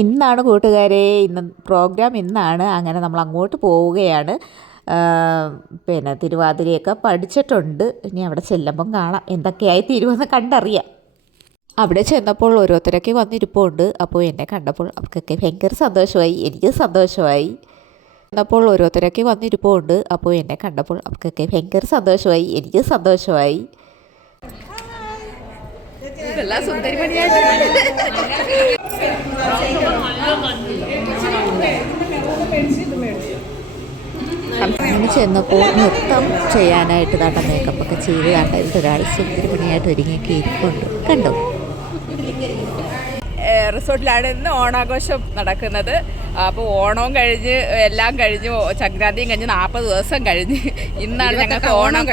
ഇന്നാണ് കൂട്ടുകാരെ, ഇന്ന് പ്രോഗ്രാം ഇന്നാണ്. അങ്ങനെ നമ്മൾ അങ്ങോട്ട് പോവുകയാണ്. പിന്നെ തിരുവാതിരയൊക്കെ പഠിച്ചിട്ടുണ്ട്. ഇനി അവിടെ ചെല്ലുമ്പം കാണാം എന്തൊക്കെയായി തീരുമെന്ന് കണ്ടറിയാം. അവിടെ ചെന്നപ്പോൾ ഓരോരുത്തരൊക്കെ വന്നിരിപ്പുണ്ട്. അപ്പോൾ എന്നെ കണ്ടപ്പോൾ അവർക്കൊക്കെ ഭയങ്കര സന്തോഷമായി, എനിക്ക് സന്തോഷമായി. ചെന്നപ്പോൾ ഓരോരുത്തരൊക്കെ വന്നിരിപ്പുണ്ട്. അപ്പോൾ എന്നെ കണ്ടപ്പോൾ അവർക്കൊക്കെ ഭയങ്കര സന്തോഷമായി, എനിക്ക് സന്തോഷമായി. അങ്ങനെ ചെന്നപ്പോൾ നൃത്തം ചെയ്യാനായിട്ട് താണ്ട മേക്കപ്പൊക്കെ ചെയ്ത് താണ്ടായിട്ട് ഒരാൾ സുന്ദരിമണിയായിട്ട് ഒരുങ്ങിയൊക്കെ ഇരിപ്പുണ്ട്. കണ്ടോ? റിസോർട്ടിലാണ് ഇന്ന് ഓണാഘോഷം നടക്കുന്നത്. അപ്പോൾ ഓണവും കഴിഞ്ഞ് എല്ലാം കഴിഞ്ഞ് സംക്രാന്തിയും കഴിഞ്ഞ് 40 ദിവസം കഴിഞ്ഞ് ഇന്നാണ് ഞങ്ങൾക്ക് ഓണം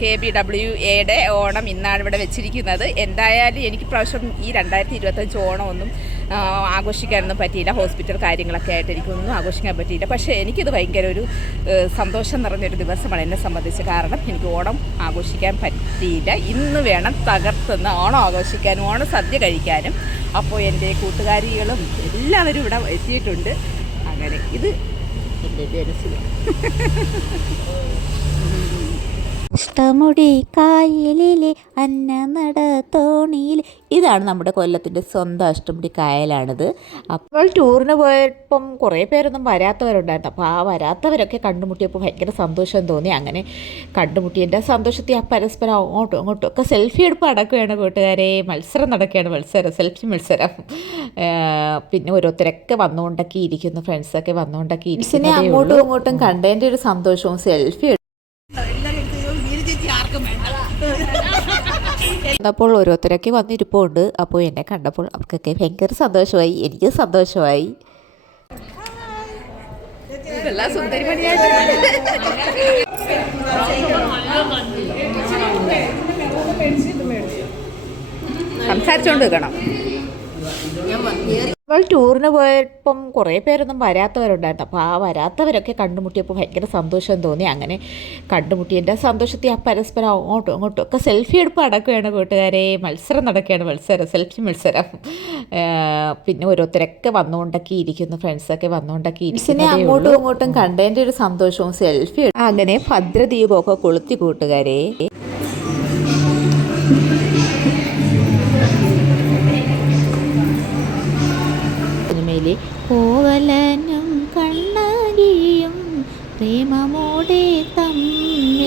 KBWAയുടെ ഓണം ഇന്നാണ് ഇവിടെ വെച്ചിരിക്കുന്നത്. എന്തായാലും എനിക്ക് പ്രാവശ്യം ഈ 2025 ഓണമൊന്നും ആഘോഷിക്കാനൊന്നും പറ്റിയില്ല. ഹോസ്പിറ്റൽ കാര്യങ്ങളൊക്കെ ആയിട്ട് എനിക്കൊന്നും ആഘോഷിക്കാൻ പറ്റിയില്ല. പക്ഷേ എനിക്കിത് ഭയങ്കര ഒരു സന്തോഷം നിറഞ്ഞൊരു ദിവസമാണ് എന്നെ സംബന്ധിച്ച്. കാരണം എനിക്ക് ഓണം ആഘോഷിക്കാൻ പറ്റിയില്ല. ഇന്ന് വേണം തകർത്തുനിന്ന് ഓണം ആഘോഷിക്കാനും ഓണം സദ്യ കഴിക്കാനും. അപ്പോൾ എൻ്റെ കൂട്ടുകാരികളും എല്ലാവരും ഇവിടെ എത്തിയിട്ടുണ്ട്. അങ്ങനെ ഇത് എൻ്റെ മനസ്സിൽ ഇഷ്ടമുടി കായലിലെ അന്നനട തോണിയിൽ. ഇതാണ് നമ്മുടെ കൊല്ലത്തിൻ്റെ സ്വന്തം അഷ്ടമുടി കായലാണിത്. അപ്പോൾ ടൂറിന് പോയപ്പം കുറേ പേരൊന്നും വരാത്തവരുണ്ടായിരുന്നു. അപ്പോൾ ആ വരാത്തവരൊക്കെ കണ്ടുമുട്ടിയപ്പോൾ ഭയങ്കര സന്തോഷം തോന്നി. അങ്ങനെ കണ്ടുമുട്ടിയതിൻ്റെ സന്തോഷത്തിൽ ആ പരസ്പരം അങ്ങോട്ടും ഇങ്ങോട്ടും ഒക്കെ സെൽഫി എടുപ്പ് നടക്കുകയാണ് കൂട്ടുകാരെ. മത്സരം നടക്കുകയാണ്, സെൽഫി മത്സരം. പിന്നെ ഓരോരുത്തരൊക്കെ വന്നുകൊണ്ടൊക്കെ ഇരിക്കുന്നു, ഫ്രണ്ട്സൊക്കെ വന്നുകൊണ്ടൊക്കെ ഇരിക്കുന്നു. അങ്ങോട്ടും ഇങ്ങോട്ടും കണ്ടതിൻ്റെ ഒരു സന്തോഷവും സെൽഫി അപ്പോൾ ഓരോരുത്തരൊക്കെ വന്നിരിപ്പുണ്ട്. അപ്പോൾ എന്നെ കണ്ടപ്പോൾ അവർക്കൊക്കെ ഭയങ്കര സന്തോഷമായി, എനിക്ക് സന്തോഷമായി. സംസാരിച്ചോണ്ട് നിൽക്കണം. നമ്മൾ ടൂറിന് പോയപ്പം കുറേ പേരൊന്നും വരാത്തവരുണ്ടായിരുന്നു. അപ്പോൾ ആ വരാത്തവരൊക്കെ കണ്ടുമുട്ടിയപ്പോൾ ഭയങ്കര സന്തോഷം തോന്നി. അങ്ങനെ കണ്ടുമുട്ടിയതിൻ്റെ സന്തോഷത്തിൽ ആ പരസ്പരം അങ്ങോട്ടും ഇങ്ങോട്ടും ഒക്കെ സെൽഫി എടുപ്പ് നടക്കുകയാണ് കൂട്ടുകാരെ. മത്സരം നടക്കുകയാണ്, സെൽഫി മത്സരം. പിന്നെ ഓരോരുത്തരൊക്കെ വന്നുകൊണ്ടൊക്കെ ഇരിക്കുന്നു, ഫ്രണ്ട്സൊക്കെ വന്നുകൊണ്ടൊക്കെ ഇരിക്കുന്നു. അങ്ങോട്ടും ഇങ്ങോട്ടും കണ്ടതിൻ്റെ ഒരു സന്തോഷവും സെൽഫി. അങ്ങനെ ഭദ്രദീപമൊക്കെ കൊളുത്തി കൂട്ടുകാരെ. കോവലനും കണ്ണകിയും പ്രേമമോടെ തമ്മിൽ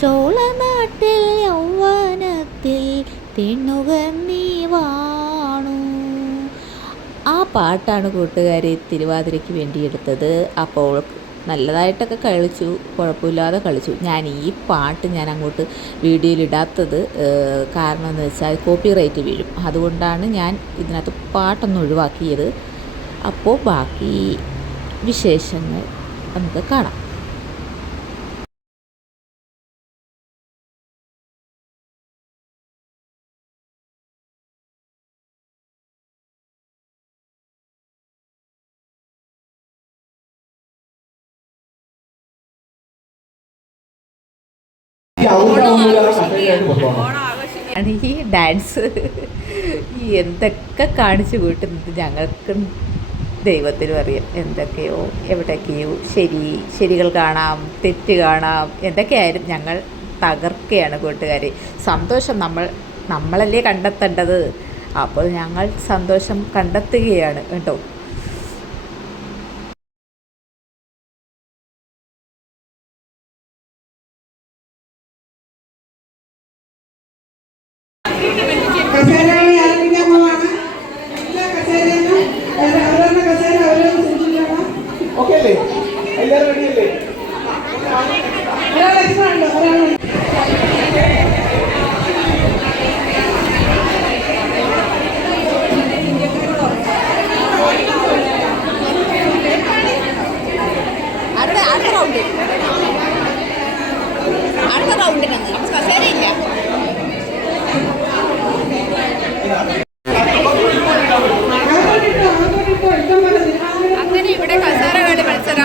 ചോളനാട്ടിൽ യൗവനത്തിൽ തെണ്ണുകന്നീ വാണു. ആ പാട്ടാണ് കൂട്ടുകാരെ തിരുവാതിരയ്ക്ക് വേണ്ടി എടുത്തത്. അപ്പോൾ നല്ലതായിട്ടൊക്കെ കളിച്ചു, കുഴപ്പമില്ലാതെ കളിച്ചു. ഞാൻ ഈ പാട്ട് അങ്ങോട്ട് വീഡിയോയിലിടാത്തത് കാരണം എന്ന് വെച്ചാൽ കോപ്പിറൈറ്റ് വീഴും. അതുകൊണ്ടാണ് ഞാൻ ഇതിനകത്ത് പാട്ടൊന്നും ഒഴിവാക്കിയത്. അപ്പോൾ ബാക്കി വിശേഷങ്ങൾ നമുക്ക് കാണാം. ഈ ഡാൻസ് എന്തൊക്കെ കാണിച്ചു കൂട്ടുന്നത് ഞങ്ങൾക്ക് ദൈവത്തിനും അറിയാം. എന്തൊക്കെയോ എവിടെയൊക്കെയോ ശരികൾ കാണാം, തെറ്റ് കാണാം. എന്തൊക്കെയായാലും ഞങ്ങൾ തകർക്കുകയാണ് കൂട്ടുകാരെ. സന്തോഷം നമ്മളല്ലേ കണ്ടെത്തേണ്ടത്. അപ്പോൾ ഞങ്ങൾ സന്തോഷം കണ്ടെത്തുകയാണ് കേട്ടോ. അങ്ങനെ ഇവിടെ കസേര കളി മത്സരം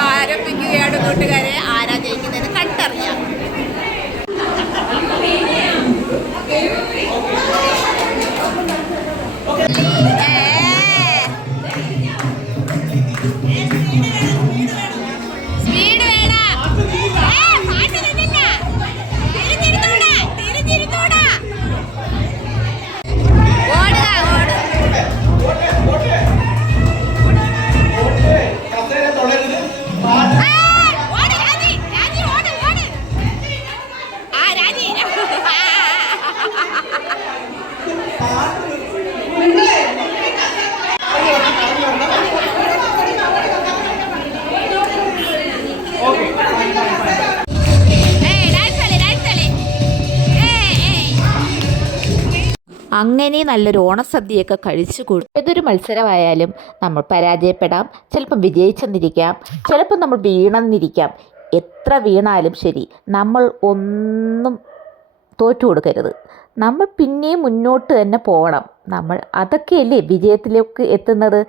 അങ്ങനെ നല്ലൊരു ഓണസദ്യയൊക്കെ കഴിച്ചു കൂടും. ഏതൊരു മത്സരമായാലും നമ്മൾ പരാജയപ്പെടാം, ചിലപ്പം വിജയിച്ചെന്നിരിക്കാം, ചിലപ്പം നമ്മൾ വീണെന്നിരിക്കാം. എത്ര വീണാലും ശരി, നമ്മൾ ഒന്നും തോറ്റു കൊടുക്കരുത്. നമ്മൾ പിന്നെയും മുന്നോട്ട് തന്നെ പോകണം. നമ്മൾ അതൊക്കെയല്ലേ വിജയത്തിലേക്ക് എത്തുന്നത്.